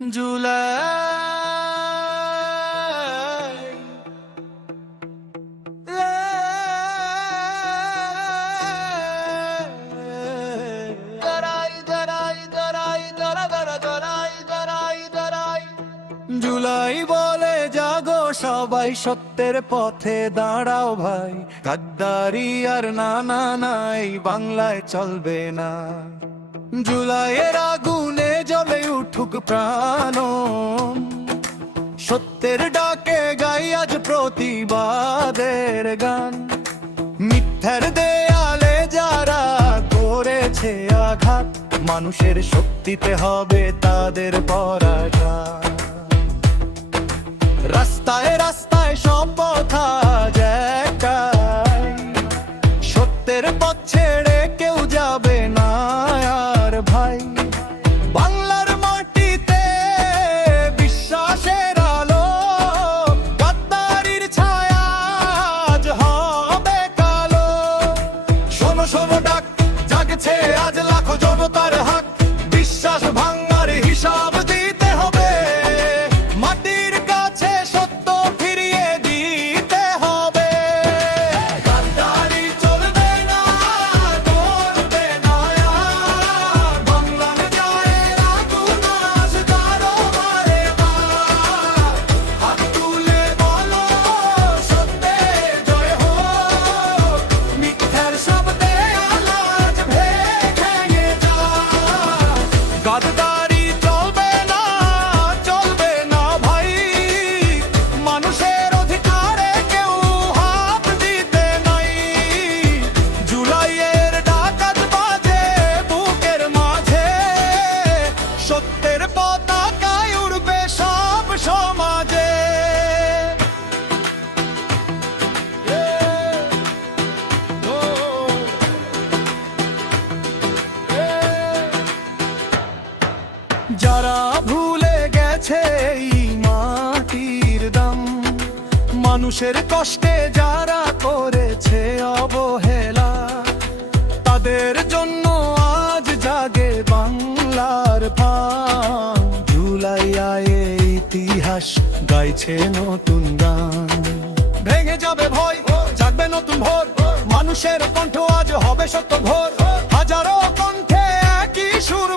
জুলাই জুলাই বলে জাগো সবাই, সত্যের পথে দাঁড়াও ভাই। গাদ্দারি আর না নাই বাংলায় চলবে না। জুলাইয়ের আগুনে জ্বলে উঠুক প্রাণ, সত্যের ডাকে গাই আজ প্রতিবাদের গান। মিথ্যার দেয়ালে যারা করেছে আঘাত, মানুষের শক্তিতে হবে তাদের পরাঘাত। রাস্তায় রাস্তায় শপথ আজ একটাই, সত্যের পথ ছেড়ে কেউ যাবে না আর ভাই। বাংলার মাটিতে বিশ্বাসের আলো, গাদ্দারির ছায়া আজ হবে কালো। শোনো শোনো ডাক, জাগছে আজ লাখো জনতার হাক। বিশ্বাস ভাঙার হিসাব দিতে হবে, মাটির কাছে সত্য ফিরিয়ে দিতে হবে। গাদ্দারি চলবে না, চলবে না আর। বাংলার জয়ের আগুন আজ কারো মারে না। হাত তুলে বলো সত্যের জয় হোক, মিথ্যার সব দেয়াল আজ ভেঙে যাক। গাদ্দারি চলবে না, চলবে না ভাই। মানুষের অধিকারে কেউ হাত দিতে নাই। জুলাইয়ের ডাক আজ বাজে বুকের মাঝে, সত্যের পতাকায় উড়বে সব সমাজে। যারা ভুলে গেছে এই মাটির দাম, মানুষের কষ্টে যারা করেছে অবহেলা, তাদের জন্য আজ জাগে বাংলার প্রাণ। জুলাই আয়ে ইতিহাস গাইছে নতুন গান। ভেঙে যাবে ভয়, জাগবে নতুন ভোর, মানুষের কণ্ঠ আজ হবে সত্য ভোর। হাজারো কণ্ঠে একই সুর